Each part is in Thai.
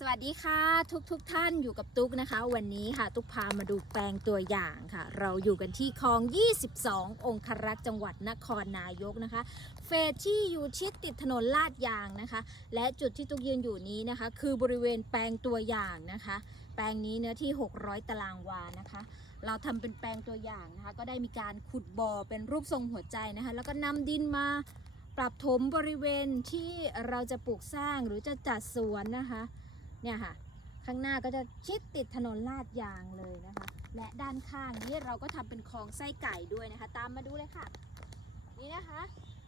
สวัสดีค่ะทุกทุกท่านอยู่กับตุ๊กนะคะ วันนี้ค่ะ ตุ๊กพามาดูแปลงตัวอย่างค่ะ เราอยู่กันที่คลอง 22 องครักษ์จังหวัดนครนายกนะคะ เฟสที่อยู่ชิดติดถนนลาดยางนะคะ และจุดที่ตุ๊กยืนอยู่นี้นะคะ คือบริเวณแปลงตัวอย่างนะคะ แปลงนี้เนื้อที่ 600 ตารางวานะคะ เราทำเป็นแปลงตัวอย่างนะคะ ก็ได้มีการขุดบ่อเป็นรูปทรงหัวใจนะคะ แล้วก็นำดินมาปรับถมบริเวณที่เราจะปลูกสร้างหรือจะจัดสวนนะคะ เนี่ยค่ะ ข้างหน้าก็จะชิดติดถนนลาดยางเลยนะคะ และด้านข้างนี้เราก็ทำเป็นคลองไส้ไก่ด้วยนะคะ ตามมาดูเลยค่ะ นี่นะคะ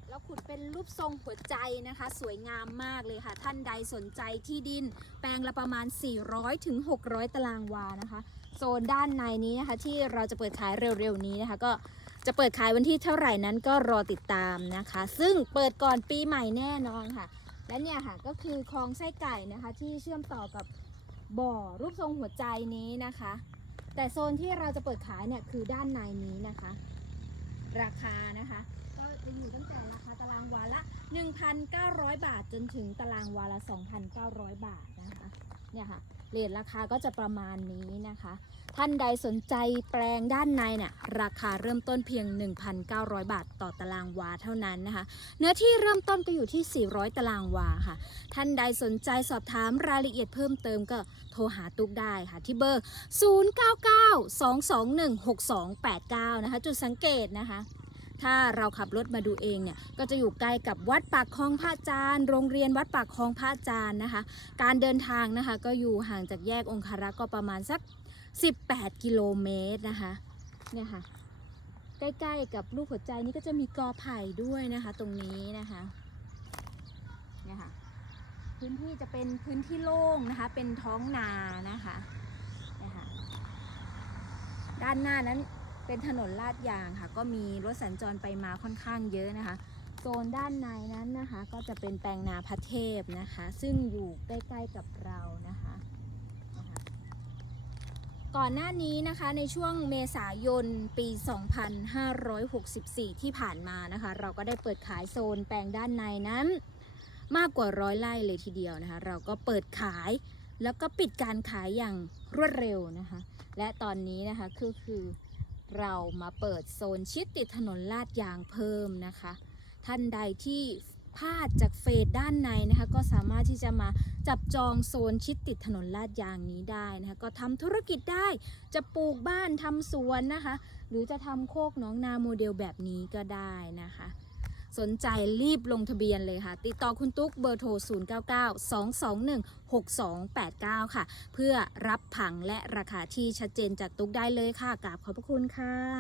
เราขุดเป็นรูปทรงหัวใจนะคะ สวยงามมากเลยค่ะ ท่านใดสนใจที่ดิน แปลงละประมาณ 400ถึง600 ตารางวานะคะ โซนด้านในนี้นะคะ ที่เราจะเปิดขายเร็วๆนี้นะคะ ก็จะเปิดขายวันที่เท่าไหร่นั้นก็รอติดตามนะคะ ซึ่งเปิดก่อนปีใหม่แน่นอนค่ะ และเนี่ยค่ะก็คือคลองไส้ไก่นะคะที่เชื่อมต่อกับบ่อรูปทรงหัวใจนี้นะคะ แต่โซนที่เราจะเปิดขายเนี่ยคือด้านในนี้นะคะ ราคานะคะ ก็จะอยู่ตั้งแต่ราคาตารางวาละ 1,900 บาทจนถึงตารางวาละ 2,900 บาทนะคะเนี่ยค่ะ เรทราคาก็จะประมาณนี้นะคะ ท่านใดสนใจแปลงด้านในเนี่ยราคาเริ่มต้นเพียง 1,900 บาทต่อตารางวาเท่านั้นนะคะ เนื้อที่เริ่มต้นก็อยู่ที่ 400 ตารางวาค่ะ ท่านใดสนใจสอบถามรายละเอียดเพิ่มเติมก็โทรหาตุ๊กได้ค่ะ ที่เบอร์ 0992216289 นะคะ จุดสังเกตนะคะ ถ้าเราขับรถมาดูเองเนี่ยก็จะอยู่ใกล้กับวัดปากคลองพระจานทร์โรงเรียนวัดปากคลองพระจานทร์นะคะ การเดินทางนะคะก็อยู่ห่างจากแยกองคารักษ์ก็ประมาณสัก 18 กิโลเมตรนะคะเนี่ยค่ะใกล้ๆกับรูปหัวใจนี้ก็จะมีกอไผ่ด้วยนะคะตรงนี้นะคะเนี่ยค่ะพื้นที่จะเป็นพื้นที่โล่งนะคะ เป็นท้องนานะคะเนี่ยค่ะด้านหน้านั้น เป็นถนนลาดยางค่ะ ก็มีรถสัญจรไปมาค่อนข้างเยอะนะคะ โซนด้านในนั้นนะคะ ก็จะเป็นแปลงนาพระเทพนะคะ ซึ่งอยู่ใกล้ๆกับเรานะคะก่อนหน้านี้นะคะในช่วงเมษายนปี 2564 ที่ผ่านมานะคะ เราก็ได้เปิดขายโซนแปลงด้านในนั้น มากกว่าร้อยไร่เลยทีเดียวนะคะ เราก็เปิดขายแล้วก็ปิดการขายอย่างรวดเร็วนะคะ และตอนนี้นะคะคือคือ เรามาเปิดโซนชิดติดถนนลาดยางเพิ่มนะคะ ท่านใดที่พลาดจากเฟสด้านในนะคะ ก็สามารถที่จะมาจับจองโซนชิดติดถนนลาดยางนี้ได้นะคะ ก็ทำธุรกิจได้จะปลูกบ้านทำสวนนะคะ หรือจะทำโคกน้องนาโมเดลแบบนี้ก็ได้นะคะ สนใจรีบลงทะเบียนเลยค่ะ ติดต่อคุณตุ๊กเบอร์โทร 0992216289 ค่ะ เพื่อรับผังและราคาที่ชัดเจนจากตุ๊กได้เลยค่ะกราบขอบพระคุณค่ะ